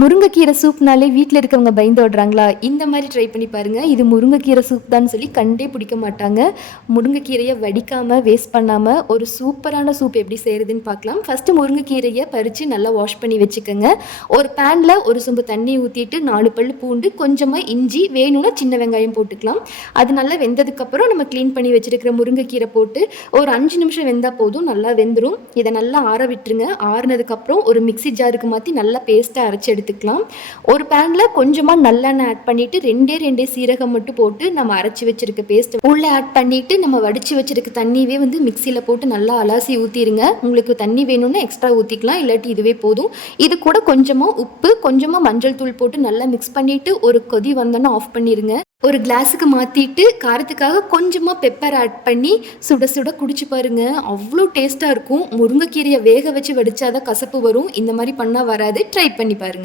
முருங்கைக்கீரை சூப்னாலே வீட்டில் இருக்கவங்க பயந்து ஓடுறாங்களா? இந்த மாதிரி ட்ரை பண்ணி பாருங்கள். இது முருங்கைக்கீரை சூப் தான் சொல்லி கண்டே பிடிக்க மாட்டாங்க. முருங்கைக்கீரையை வடிக்காமல் வேஸ்ட் பண்ணாமல் ஒரு சூப்பரான சூப் எப்படி செய்கிறதுன்னு பார்க்கலாம். ஃபஸ்ட்டு முருங்கைக்கீரையை பறித்து நல்லா வாஷ் பண்ணி வச்சுக்கோங்க. ஒரு பேனில் ஒரு சொம்பு தண்ணி ஊற்றிட்டு 4 பல் பூண்டு, கொஞ்சமாக இஞ்சி, வேணும்னா சின்ன வெங்காயம் போட்டுக்கலாம். அது நல்லா வெந்ததுக்கப்புறம் நம்ம க்ளீன் பண்ணி வச்சுருக்கிற முருங்கைக்கீரை போட்டு ஒரு 5 நிமிஷம் வெந்தால் போதும், நல்லா வெந்துடும். இதை நல்லா ஆற விட்டுருங்க. ஆறுனதுக்கப்புறம் ஒரு மிக்ஸி ஜாருக்கு மாற்றி நல்லா பேஸ்ட்டாக அரைச்சி எடுத்துக்கலாம். ஒரு பேனில் கொஞ்சமாக நல்லெண்ணெய் ஆட் பண்ணிவிட்டு ரெண்டே சீரகம் மட்டும் போட்டு நம்ம அரைச்சி வச்சுருக்க பேஸ்ட்டை உள்ளே ஆட் பண்ணிவிட்டு நம்ம வடித்து வச்சுருக்க தண்ணியவே வந்து மிக்சியில் போட்டு நல்லா அலாசி ஊற்றிடுங்க. உங்களுக்கு தண்ணி வேணும்னா எக்ஸ்ட்ரா ஊற்றிக்கலாம், இல்லாட்டி இதுவே போதும். இது கூட கொஞ்சமாக உப்பு, கொஞ்சமாக மஞ்சள் தூள் போட்டு நல்லா மிக்ஸ் பண்ணிவிட்டு ஒரு கொதி வந்தோன்னா ஆஃப் பண்ணிடுங்க. ஒரு கிளாஸுக்கு மாற்றிட்டு காரத்துக்காக கொஞ்சமாக பெப்பர் ஆட் பண்ணி சுட சுட குடிச்சு பாருங்கள். அவ்வளோ டேஸ்ட்டாக இருக்கும். முருங்கைக்கீரையை வேக வச்சு வடித்தாதான் கசப்பு வரும். இந்த மாதிரி பண்ணால் வராது. ட்ரை பண்ணி பாருங்கள்.